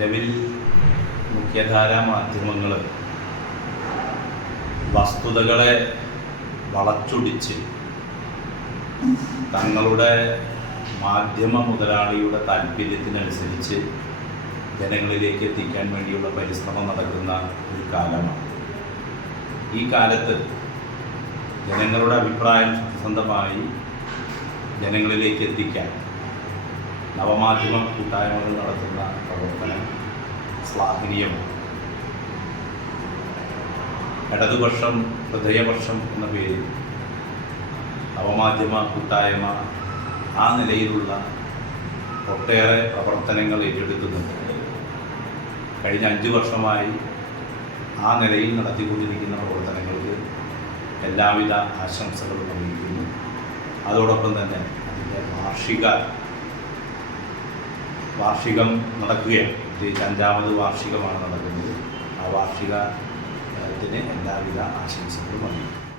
നിലവിൽ മുഖ്യധാരാ മാധ്യമങ്ങൾ വസ്തുതകളെ വളച്ചൊടിച്ച് തങ്ങളുടെ മാധ്യമ മുതലാളിയുടെ താല്പര്യത്തിനനുസരിച്ച് ജനങ്ങളിലേക്ക് എത്തിക്കാൻ വേണ്ടിയുള്ള പരിശ്രമം നടക്കുന്ന ഒരു കാലമാണ്. ഈ കാലത്ത് ജനങ്ങളുടെ അഭിപ്രായം സത്യസന്ധമായി ജനങ്ങളിലേക്ക് എത്തിക്കാൻ നവമാധ്യമ കൂട്ടായ്മകൾ നടത്തുന്ന ശ്ലാഘനീയമാണ് ഇടതുപക്ഷം ഹൃദയപക്ഷം എന്ന പേരിൽ നവമാധ്യമ കൂട്ടായ്മ ആ നിലയിലുള്ള ഒട്ടേറെ പ്രവർത്തനങ്ങൾ ഏറ്റെടുക്കുന്നുണ്ട്. കഴിഞ്ഞ അഞ്ച് വർഷമായി ആ നിലയിൽ നടത്തിക്കൊണ്ടിരിക്കുന്ന പ്രവർത്തനങ്ങൾക്ക് എല്ലാവിധ ആശംസകളും അറിയിക്കുന്നു അതോടൊപ്പം തന്നെ അതിന്റെ വാർഷിക വാർഷികം നടക്കുകയാണ്. പ്രത്യേകിച്ച് അഞ്ചാമത് വാർഷികമാണ് നടക്കുന്നത്. ആ വാർഷികത്തിന് എല്ലാവിധ ആശംസകളും അറിയിക്കുന്നു